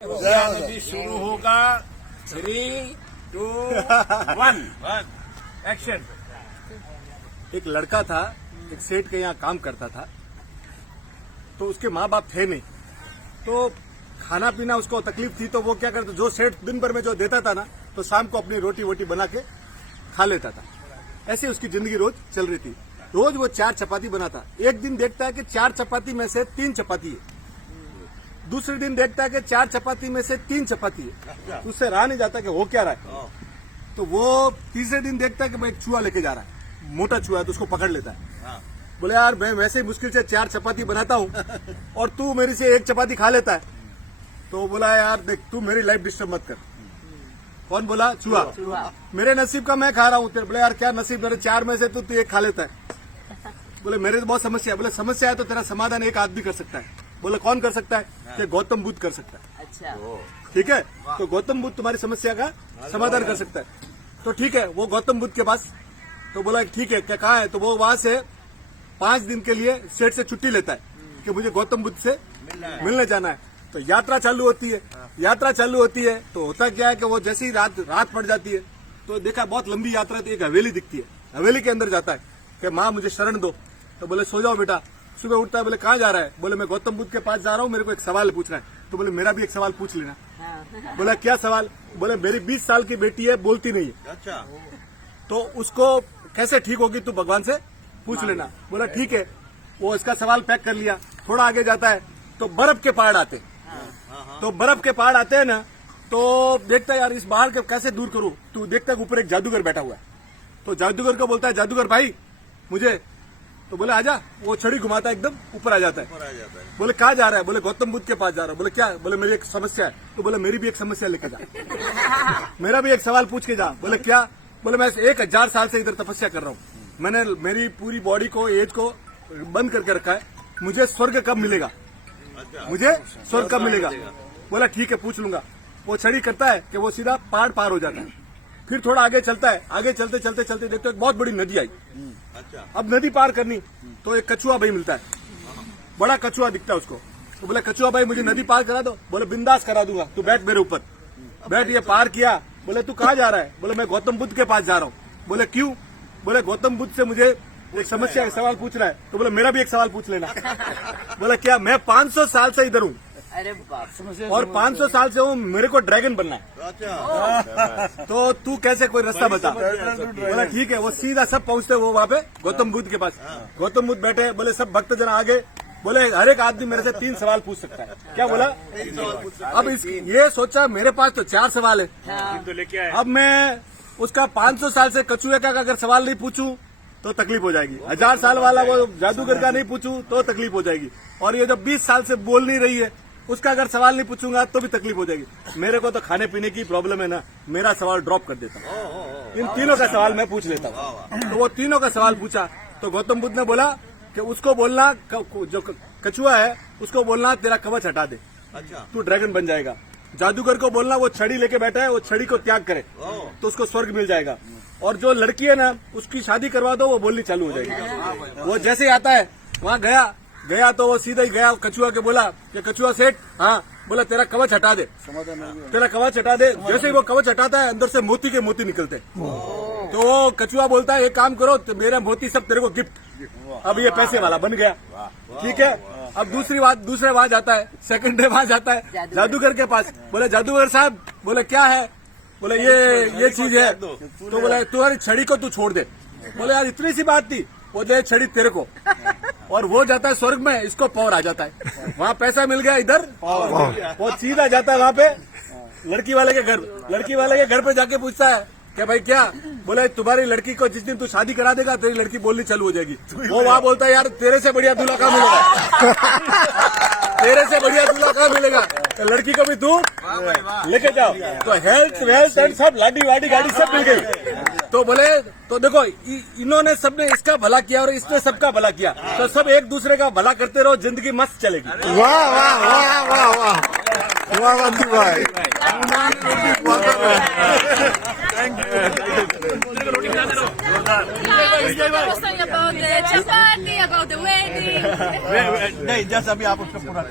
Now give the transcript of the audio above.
अभी शुरू होगा 3, 2, 1 एक्शन। एक लड़का था, एक सेठ के यहाँ काम करता था। तो उसके माँ बाप थे नहीं, तो खाना पीना उसको तकलीफ थी। तो वो क्या करता, जो सेठ दिन भर में जो देता था ना, तो शाम को अपनी रोटी वोटी बना के खा लेता था। ऐसे उसकी जिंदगी रोज चल रही थी। रोज वो 4 चपाती बनाता। एक दिन देखता है कि 4 चपाती में से 3 चपाती है। दूसरे दिन देखता है कि 4 चपाती में से 3 चपाती है। तो उससे रहा नहीं जाता कि हो क्या रहा है। तो वो तीसरे दिन देखता है कि मैं एक चूहा लेके जा रहा है, मोटा चूहा है, तो उसको पकड़ लेता है। बोले यार मैं वैसे ही मुश्किल से 4 चपाती बनाता हूँ और तू मेरी से 1 चपाती खा लेता है। तो बोला यार देख, तू मेरी लाइफ डिस्टर्ब मत कर। कौन बोला? चूहा। मेरे नसीब का मैं खा रहा हूँ। बोले यार क्या नसीब, मेरे 4 में से तू 1 खा लेता है। बोले मेरे तो बहुत समस्या है। बोले समस्या है तो तेरा समाधान एक आदमी कर सकता है। बोले कौन कर सकता है? कि गौतम बुद्ध कर सकता है। अच्छा, ठीक है, तो गौतम बुद्ध तुम्हारी समस्या का समाधान कर सकता है। तो ठीक है, वो गौतम बुद्ध के पास, तो बोला ठीक है, क्या कहा है? तो वो वहां से 5 दिन के लिए सेठ से छुट्टी लेता है कि मुझे गौतम बुद्ध से मिलने जाना है। तो यात्रा चालू होती है। यात्रा चालू होती है तो होता क्या है कि वो जैसे ही रात पड़ जाती है, तो देखा बहुत लंबी यात्रा थी। एक हवेली दिखती है, हवेली के अंदर जाता है कि माँ मुझे शरण दो। तो बोले सो जाओ बेटा। सुबह उठता है, बोले कहाँ जा रहा है? बोले मैं गौतम बुद्ध के पास जा रहा हूँ, मेरे को एक सवाल पूछना है। तो बोले मेरा भी एक सवाल पूछ लेना। बोला क्या सवाल? बोले मेरी 20 साल की बेटी है, बोलती नहीं है। अच्छा, तो उसको कैसे ठीक होगी, तू भगवान से पूछ लेना। बोला ठीक है। वो इसका सवाल पैक कर लिया। थोड़ा आगे जाता है तो बर्फ के पहाड़ आते। तो बर्फ के पहाड़ आते हैं ना, तो देखता है यार इस पहाड़ के कैसे दूर करूं। तो देखता है ऊपर एक जादूगर बैठा हुआ है। तो जादूगर को बोलता है, जादूगर भाई मुझे। तो बोले आजा। वो छड़ी घुमाता है, एकदम ऊपर आ जाता है। बोले कहाँ जा रहा है? बोले गौतम बुद्ध के पास जा रहा है। बोले क्या? बोले मेरी एक समस्या है। तो बोले मेरी भी एक समस्या लेके जा, मेरा भी एक सवाल पूछ के जा। बोले क्या? बोले मैं 1000 साल से इधर तपस्या कर रहा हूँ। मैंने मेरी पूरी बॉडी को, एज को बंद करके रखा है। मुझे स्वर्ग कब मिलेगा? मुझे स्वर्ग कब मिलेगा? बोला ठीक है, पूछ लूंगा। वो छड़ी करता है कि वो सीधा पहाड़ पार हो जाता है। फिर थोड़ा आगे चलता है। आगे चलते चलते चलते देखते एक बहुत बड़ी नदी आई। अब नदी पार करनी, तो एक कछुआ भाई मिलता है। बड़ा कछुआ दिखता है उसको। तो बोले कछुआ भाई मुझे नदी पार करा दो। बोले बिंदास करा दूंगा, तू बैठ मेरे ऊपर। बैठ। ये पार किया। बोले तू कहाँ जा रहा है? बोले मैं गौतम बुद्ध के पास जा रहा हूँ। बोले क्यों? बोले गौतम बुद्ध से मुझे एक समस्या का सवाल पूछ रहा है। तो बोले मेरा भी एक सवाल पूछ लेना। बोला क्या? मैं 500 साल से इधर हूँ। अरे बाप, और 500 साल से हूँ, मेरे को ड्रैगन बनना है। तो तू कैसे कोई रास्ता बता। बोला ठीक है। वो सीधा सब पहुंचते वो वहाँ पे गौतम बुद्ध के पास। गौतम बुद्ध बैठे। बोले सब भक्त जन आगे। बोले हर एक आदमी मेरे से 3 सवाल पूछ सकता है। क्या बोला? अब ये सोचा मेरे पास तो 4 सवाल है। अब मैं उसका 500 साल से कछुए का अगर सवाल नहीं पूछूं तो तकलीफ हो जाएगी। 1000 साल वाला वो जादूगर का नहीं पूछूं तो तकलीफ हो जाएगी। और ये जो 20 साल से बोल नहीं रही है, उसका अगर सवाल नहीं पूछूंगा तो भी तकलीफ हो जाएगी। मेरे को तो खाने पीने की प्रॉब्लम है ना, मेरा सवाल ड्रॉप कर देता हूँ। इन तीनों का सवाल मैं पूछ लेता हूँ। तो वो तीनों का सवाल पूछा। तो गौतम बुद्ध ने बोला कि उसको बोलना, जो कछुआ है उसको बोलना तेरा कवच हटा दे, तू ड्रैगन बन जाएगा। जादूगर को बोलना वो छड़ी लेके बैठा है, वो छड़ी को त्याग करे तो उसको स्वर्ग मिल जाएगा। और जो लड़की है ना, उसकी शादी करवा दो, वो बोलनी चालू हो जाएगी। वो जैसे ही आता है वहाँ गया तो वो सीधा ही गया कछुआ के बोला कि कछुआ सेठ, हाँ। बोला तेरा कवच हटा दे, तेरा कवच हटा दे। जैसे ही वो कवच हटाता है, अंदर से मोती के मोती निकलते। तो वो कछुआ बोलता है एक काम करो, तो मेरा मोती सब तेरे को गिफ्ट। अब ये पैसे वाला बन गया। ठीक है। अब दूसरे वहां जाता है, सेकंड डे वहां जाता है जादूगर के पास। बोले जादूगर साहब, बोले क्या है? बोले ये चीज है। तो बोला तुम्हारी छड़ी को तू छोड़ दे। बोले यार इतनी सी बात थी। वो दे छड़ी तेरे को। और वो जाता है स्वर्ग में, इसको पावर आ जाता है। वहाँ पैसा मिल गया, इधर वो सीधा जाता है वहाँ पे लड़की वाले के घर। लड़की वाले के घर पे जाके पूछता है क्या भाई क्या? बोले तुम्हारी लड़की को जिस दिन तू शादी करा देगा तेरी लड़की बोलनी चालू हो जाएगी। वो वहाँ बोलता है यार तेरे से बढ़िया दूल्हा कहाँ मिलेगा? तेरे से बढ़िया दूल्हा कहाँ मिलेगा? तो लड़की को भी तू लेके जाओ। तो हेल्थ वेल्थ एंड सब लाडी वाडी गाड़ी सब मिल गई। तो बोले तो देखो इन्होंने सबने इसका भला किया और इसने सबका भला किया, तो सब एक दूसरे का भला करते रहो, जिंदगी मस्त चलेगी। वाह वाह वाह वाह वाह वाह मंजू भाई, Thank you. About the chapati, about the wedding. नहीं जैसा अभी आप उसका पूरा